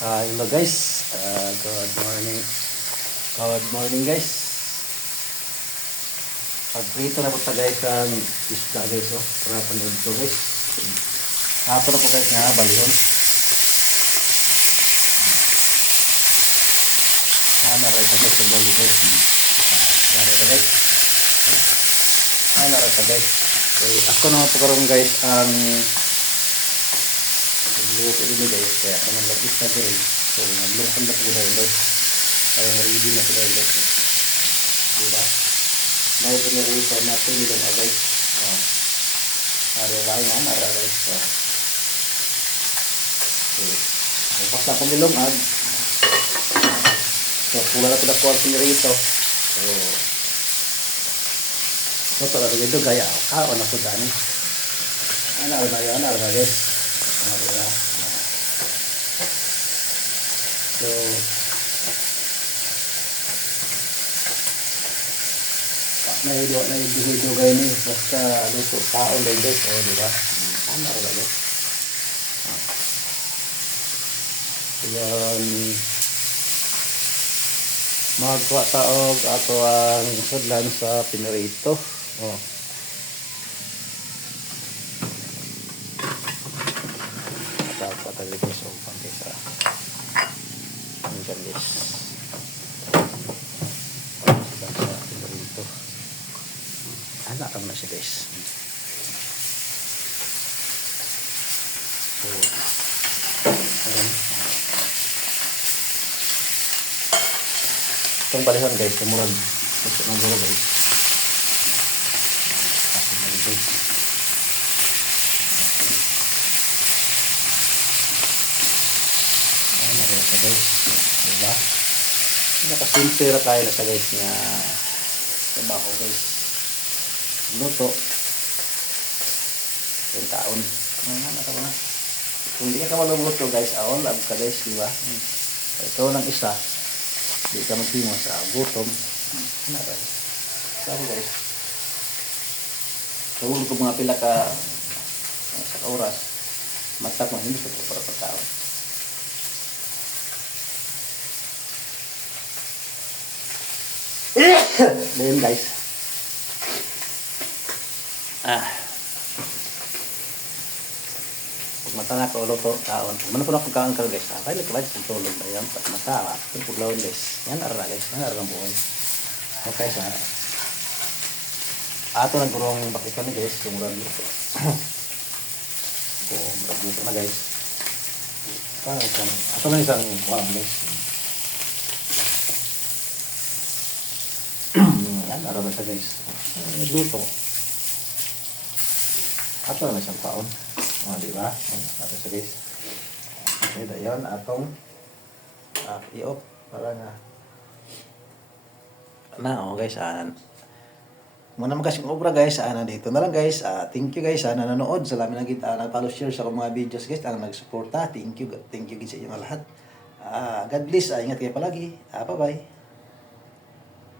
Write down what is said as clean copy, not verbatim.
Hello guys, good morning. Good morning guys. Pagprito na po ta guys ang isda guys oh. Para panood ko guys. Hapon ako guys nga balihon. Naray sa guys ang bali guys. Naray sa guys. Naray sa guys. So ako naman po karon guys ang nagluto din guys, kaya ako nang lagis na din. So nagluto na po dahil guys. Kaya ready na po dahil guys. Diba? May pinarito natin nilang agay. Aray na, aray guys. So, basta akong nilungag. So, pula na po na po ang pinarito. So, ito talaga dito gaya. Kaon na po dani. Ano guys. Diba? So, na gaya ni basta luto taon lang guys. O, diba? Ano rin guys. Yan. Magkuha taog ato ang sudlan sa pinarito. O. Patali ko sa umpang guys. Ang galis. Sa pinarito. Anak naman siya guys. So, ayan. Itong balihan guys, kumurag. Gusto ng guro guys. Kasi balik guys. Ayan na rin sa guys. Diba? Nakasimple na tayo na sa guys nga trabaho guys. Luto. Yung taon. Ano na. Kung di ka maluluto guys, aon lab ka guys, diba? Ito ng isa. Di ka magtimo sa gutom. Ano ba? Sabi guys. Tulog ko mga pila ka sa oras. Matap mo, hindi ko para pagkaon. Then guys. Pag mata na ka ulo to, kaon. Mana po na pagkaon ka guys. Kaya lang sa tulog na yan. Pag mata, pag puglawin guys. Yan ara guys. Yan ara ng buhay. Okay sa ato ng kurong bakikan ni guys. Kumulang luto. Kumulang luto na guys. Ato na isang kuwan guys. Yan ara na siya guys. Luto. Ato na isang taon. Diba? Ato sa guys. Ito yun, atong i-off para nga guys, muna mo kasing obra guys, dito na lang guys. Thank you guys, nanonood. Salamat na kita, nag-follow share sa mga videos guys, nag-suporta. Thank you guys sa inyong lahat. God bless, ingat kayo palagi. Bye bye.